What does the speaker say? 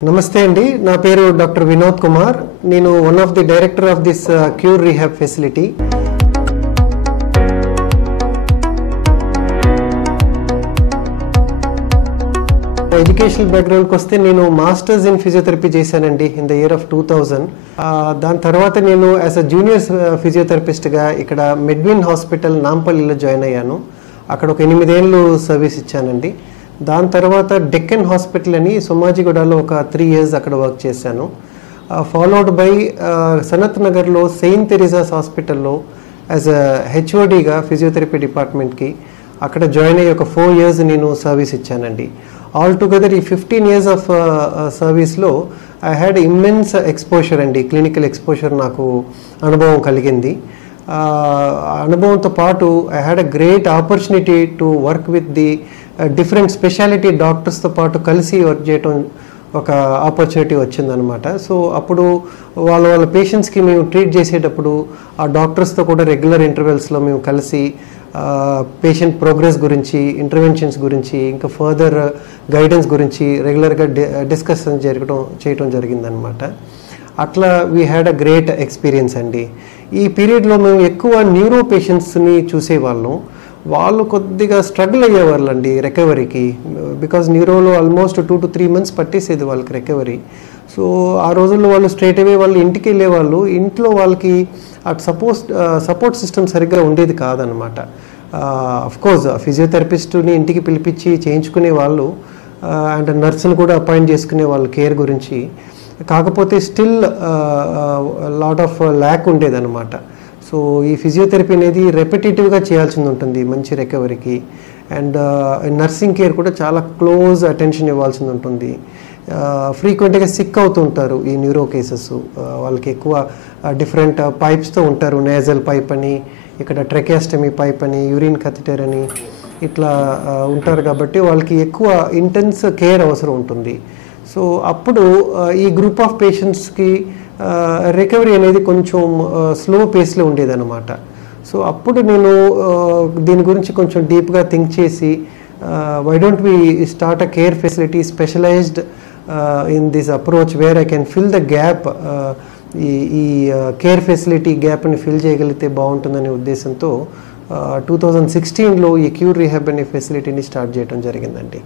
నమస్తే అండి నా పేరు డాక్టర్ వినోద్ కుమార్ నేను one of the director of this cure rehab facility educational బ్యాక్గ్రౌండ్కి వస్తే నేను మాస్టర్స్ ఇన్ ఫిజియోథెరపీ చేశానండి ఇన్ ద ఇయర్ ఆఫ్ 2000 దాని తర్వాత నేను యాజ్ అ జూనియర్ ఫిజియోథెరపిస్ట్గా ఇక్కడ మెడ్విన్ హాస్పిటల్ నాంపల్లిలో జాయిన్ అయ్యాను అక్కడ ఒక 8 ఏళ్ళు సర్వీస్ ఇచ్చానండి దాని తర్వాత డెక్కన్ హాస్పిటల్ అని సోమాజిగూడలో ఒక 3 years అక్కడ వర్క్ చేశాను ఫాలోడ్ బై సనత్ నగర్లో సెయింట్ తెరిసాస్ హాస్పిటల్లో యాజ్ అ హెచ్ఓడిగా ఫిజియోథెరపీ డిపార్ట్మెంట్కి అక్కడ జాయిన్ అయ్యి ఒక 4 years నేను సర్వీస్ ఇచ్చానండి ఆల్ టుగెదర్ ఈ 15 years ఆఫ్ సర్వీస్లో ఐ హ్యాడ్ ఇమ్మెన్స్ ఎక్స్పోజర్ అండి క్లినికల్ ఎక్స్పోజర్ నాకు అనుభవం కలిగింది అనుభవంతో పాటు I had a great opportunity to work with the different speciality డాక్టర్స్తో పాటు కలిసి వర్క్ చేయటం ఒక ఆపర్చునిటీ వచ్చిందనమాట సో అప్పుడు వాళ్ళ పేషెంట్స్కి మేము ట్రీట్ చేసేటప్పుడు ఆ డాక్టర్స్తో కూడా రెగ్యులర్ ఇంటర్వెల్స్లో మేము కలిసి పేషెంట్ ప్రోగ్రెస్ గురించి ఇంటర్వెన్షన్స్ గురించి ఇంకా ఫర్దర్ గైడెన్స్ గురించి రెగ్యులర్గా డిస్కషన్ చేయటం జరిగిందనమాట అట్లా we had a great experience అండి ఈ పీరియడ్లో మేము ఎక్కువ న్యూరో పేషెంట్స్ని చూసేవాళ్ళం వాళ్ళు కొద్దిగా స్ట్రగుల్ అయ్యేవాళ్ళు అండి రికవరీకి బికాజ్ న్యూరోలో ఆల్మోస్ట్ 2 to 3 months పట్టేసేది వాళ్ళకి రికవరీ సో ఆ రోజుల్లో వాళ్ళు స్ట్రైట్ అవే వాళ్ళు ఇంటికి వెళ్ళేవాళ్ళు ఇంట్లో వాళ్ళకి అటు సపోర్ట్ సిస్టమ్ సరిగ్గా ఉండేది కాదనమాట అఫ్కోర్స్ ఫిజియోథెరపిస్ట్ని ఇంటికి పిలిపించి చేయించుకునే వాళ్ళు అండ్ నర్సును కూడా అపాయింట్ చేసుకునే వాళ్ళు కేర్ గురించి కాకపోతే స్టిల్ లాట్ ఆఫ్ ల్యాక్ ఉండేదన్నమాట సో ఈ ఫిజియోథెరపీ అనేది రెపిటేటివ్గా చేయాల్సి ఉంటుంది మంచి రికవరీకి అండ్ నర్సింగ్ కేర్ కూడా చాలా క్లోజ్ అటెన్షన్ ఇవ్వాల్సి ఉంటుంది ఫ్రీక్వెంట్గా సిక్ అవుతుంటారు ఈ న్యూరో కేసెస్ వాళ్ళకి ఎక్కువ డిఫరెంట్ పైప్స్తో ఉంటారు నేజల్ పైప్ అని ఇక్కడ ట్రెకియాస్టమీ పైప్ అని యూరిన్ కథెటర్ అని ఇట్లా ఉంటారు కాబట్టి వాళ్ళకి ఎక్కువ ఇంటెన్స్ కేర్ అవసరం ఉంటుంది సో అప్పుడు ఈ గ్రూప్ ఆఫ్ పేషెంట్స్కి రికవరీ అనేది కొంచెం స్లో పేస్లో ఉండేదన్నమాట సో అప్పుడు నేను దీని గురించి కొంచెం డీప్గా థింక్ చేసి why don't we start a care facility specialized in this approach where I can fill the gap ఈ కేర్ ఫెసిలిటీ గ్యాప్ని ఫిల్ చేయగలిగితే బాగుంటుందనే ఉద్దేశంతో 2016లో ఈ క్యూర్ రీహాబ్ అనే ఫెసిలిటీని స్టార్ట్ చేయడం జరిగిందండి